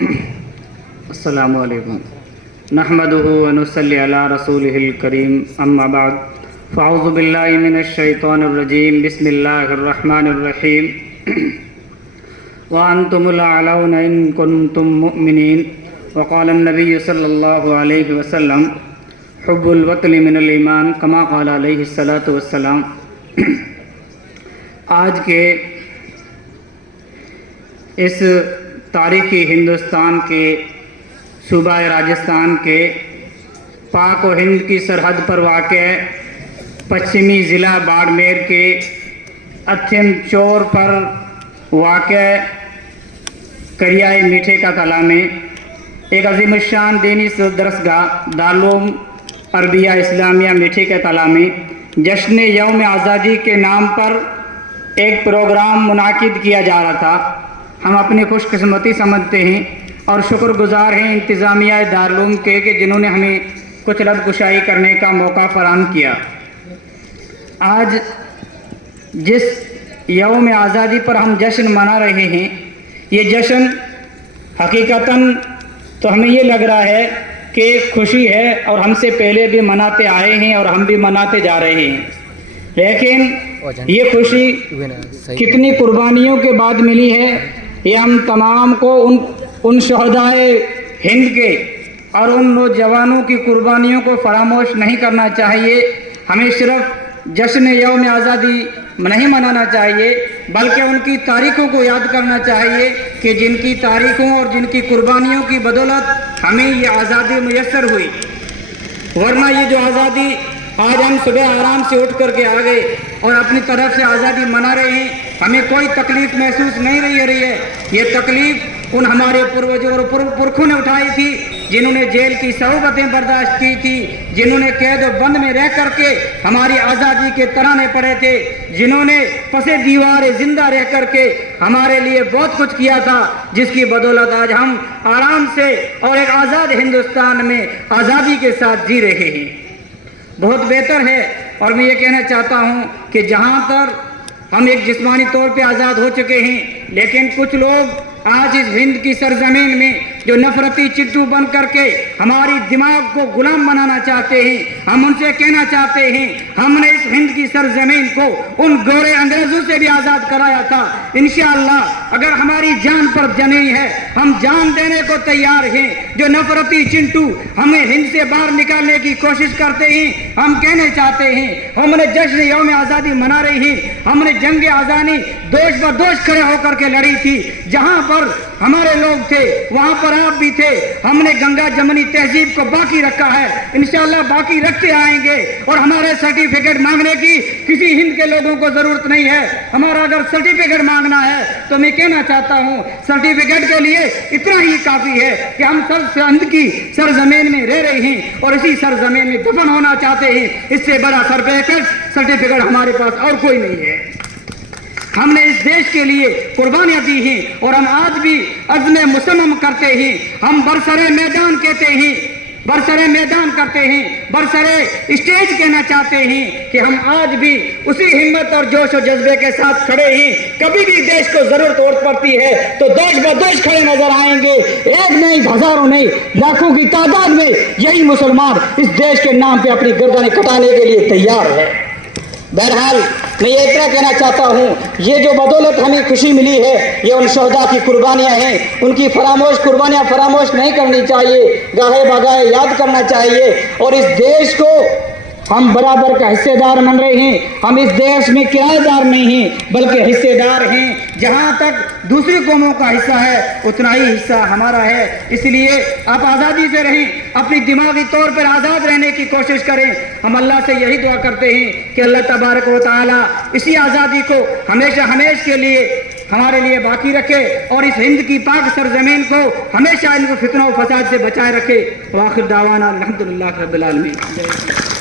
السلام علیکم نحمده ونصلی علی رسولہ الکریم اما بعد فاعوذ باللہ من الشیطان الرجیم بسم اللہ الرحمن الرحیم وانتم الاعلون ان کنتم مؤمنین وقال النبی صلی اللہ علیہ وسلم حب الوطن من الایمان کما قال علیہ الصلاۃ والسلام۔ آج کے اس تاریخی ہندوستان کے صوبہ راجستھان کے پاک و ہند کی سرحد پر واقع پچھمی ضلع باڑمیر کے اتھم چور پر واقع کریائے میٹھے کا تالاب میں ایک عظیم الشان دینی درسگاہ دارالعلوم عربیہ اسلامیہ میٹھے کے تالاب میں جشن یوم آزادی کے نام پر ایک پروگرام منعقد کیا جا رہا تھا۔ ہم اپنی خوش قسمتی سمجھتے ہیں اور شکر گزار ہیں انتظامیہ دارالعلوم کے کہ جنہوں نے ہمیں کچھ لب کشائی کرنے کا موقع فراہم کیا۔ آج جس یوم آزادی پر ہم جشن منا رہے ہیں، یہ جشن حقیقتاً تو ہمیں یہ لگ رہا ہے کہ خوشی ہے اور ہم سے پہلے بھی مناتے آئے ہیں اور ہم بھی مناتے جا رہے ہیں، لیکن یہ خوشی کتنی قربانیوں کے بعد ملی ہے یہ ہم تمام کو ان شہدائے ہند کے اور ان نوجوانوں کی قربانیوں کو فراموش نہیں کرنا چاہیے۔ ہمیں صرف جشن یوم آزادی نہیں منانا چاہیے بلکہ ان کی تاریخوں کو یاد کرنا چاہیے کہ جن کی تاریخوں اور جن کی قربانیوں کی بدولت ہمیں یہ آزادی میسر ہوئی، ورنہ یہ جو آزادی آج ہم صبح آرام سے اٹھ کر کے آ گئے اور اپنی طرف سے آزادی منا رہے ہیں، ہمیں کوئی تکلیف محسوس نہیں رہی ہے۔ یہ تکلیف ان ہمارے پروجوں اور پرکھوں نے اٹھائی تھی جنہوں نے جیل کی صعوبتیں برداشت کی تھی، جنہوں نے قید و بند میں رہ کر کے ہماری آزادی کے ترانے پڑے تھے، جنہوں نے پس دیوار زندہ رہ کر کے ہمارے لیے بہت کچھ کیا تھا، جس کی بدولت آج ہم آرام سے اور ایک آزاد ہندوستان میں آزادی کے ساتھ جی رہے ہیں۔ بہت بہتر ہے اور میں یہ کہنا چاہتا ہوں کہ جہاں پر ہم ایک جسمانی طور پہ آزاد ہو چکے ہیں، لیکن کچھ لوگ آج اس ہند کی سرزمین میں جو نفرتی چٹو بن کر کے ہماری دماغ کو غلام بنانا چاہتے ہیں، ہم ان سے کہنا چاہتے ہیں ہم نے اس ہند کی سرزمین کو ان گورے انگریزوں سے بھی آزاد کرایا تھا۔ انشاءاللہ اگر ہماری جان پر جنی ہے ہم جان دینے کو تیار ہیں۔ جو نفرتی چنٹو ہمیں ہند سے باہر نکالنے کی کوشش کرتے ہیں، ہم کہنے چاہتے ہیں ہم نے جشن یوم آزادی منا رہی ہیں، ہم نے جنگ آزادی دوش بدوش کھڑے ہو کر کے لڑی تھی، جہاں پر ہمارے لوگ تھے وہاں پر آپ بھی تھے، ہم نے گنگا جمنی تہذیب کو باقی رکھا ہے، انشاءاللہ باقی رکھتے آئیں گے اور ہمارے سرٹیفکیٹ مانگنے کی کسی ہند کے لوگوں کو ضرورت نہیں ہے۔ ہمارا اگر سرٹیفکیٹ مانگنا ہے تو میں کہنا چاہتا ہوں سرٹیفکیٹ کے لیے اتنا ہی کافی ہے کہ ہم سب ہند کی سرزمین میں رہ رہے ہیں اور اسی سرزمین میں دفن ہونا چاہتے ہیں، اس سے بڑا سرٹیفکیٹ ہمارے پاس اور کوئی نہیں ہے۔ ہم نے اس دیش کے لیے قربانیاں دی ہیں اور ہم آج بھی عزم مصمم کرتے ہیں۔ ہم برسرے میدان کہتے ہیں، برسرے میدان کرتے ہیں، برسرے اسٹیج کہنا چاہتے ہیں کہ ہم آج بھی اسی ہمت اور جوش و جذبے کے ساتھ کھڑے ہیں۔ کبھی بھی دیش کو ضرورت پڑتی ہے تو دوش بدوش کھڑے نظر آئیں گے، ایک نہیں ہزاروں نہیں لاکھوں کی تعداد میں یہی مسلمان اس دیش کے نام پہ اپنی گردنیں کٹانے کے لیے تیار ہے۔ بہرحال میں یہ اتنا کہنا چاہتا ہوں یہ جو بدولت ہمیں خوشی ملی ہے یہ ان شہداء کی قربانیاں ہیں، ان کی قربانیاں فراموش نہیں کرنی چاہیے، گاہے بگاہے یاد کرنا چاہیے اور اس دیش کو ہم برابر کا حصے دار بن رہے ہیں۔ ہم اس دیش میں کرایہ دار نہیں ہیں بلکہ حصے دار ہیں، جہاں تک دوسری قوموں کا حصہ ہے اتنا ہی حصہ ہمارا ہے۔ اس لیے آپ آزادی سے رہیں، اپنی دماغی طور پر آزاد رہنے کی کوشش کریں۔ ہم اللہ سے یہی دعا کرتے ہیں کہ اللہ تبارک و تعالی اسی آزادی کو ہمیشہ ہمیشہ کے لیے ہمارے لیے باقی رکھے اور اس ہند کی پاک سرزمین کو ہمیشہ ان کو فتنہ و فساد سے بچائے رکھے۔ وآخر دعوانا الحمدللہ رب العالمین۔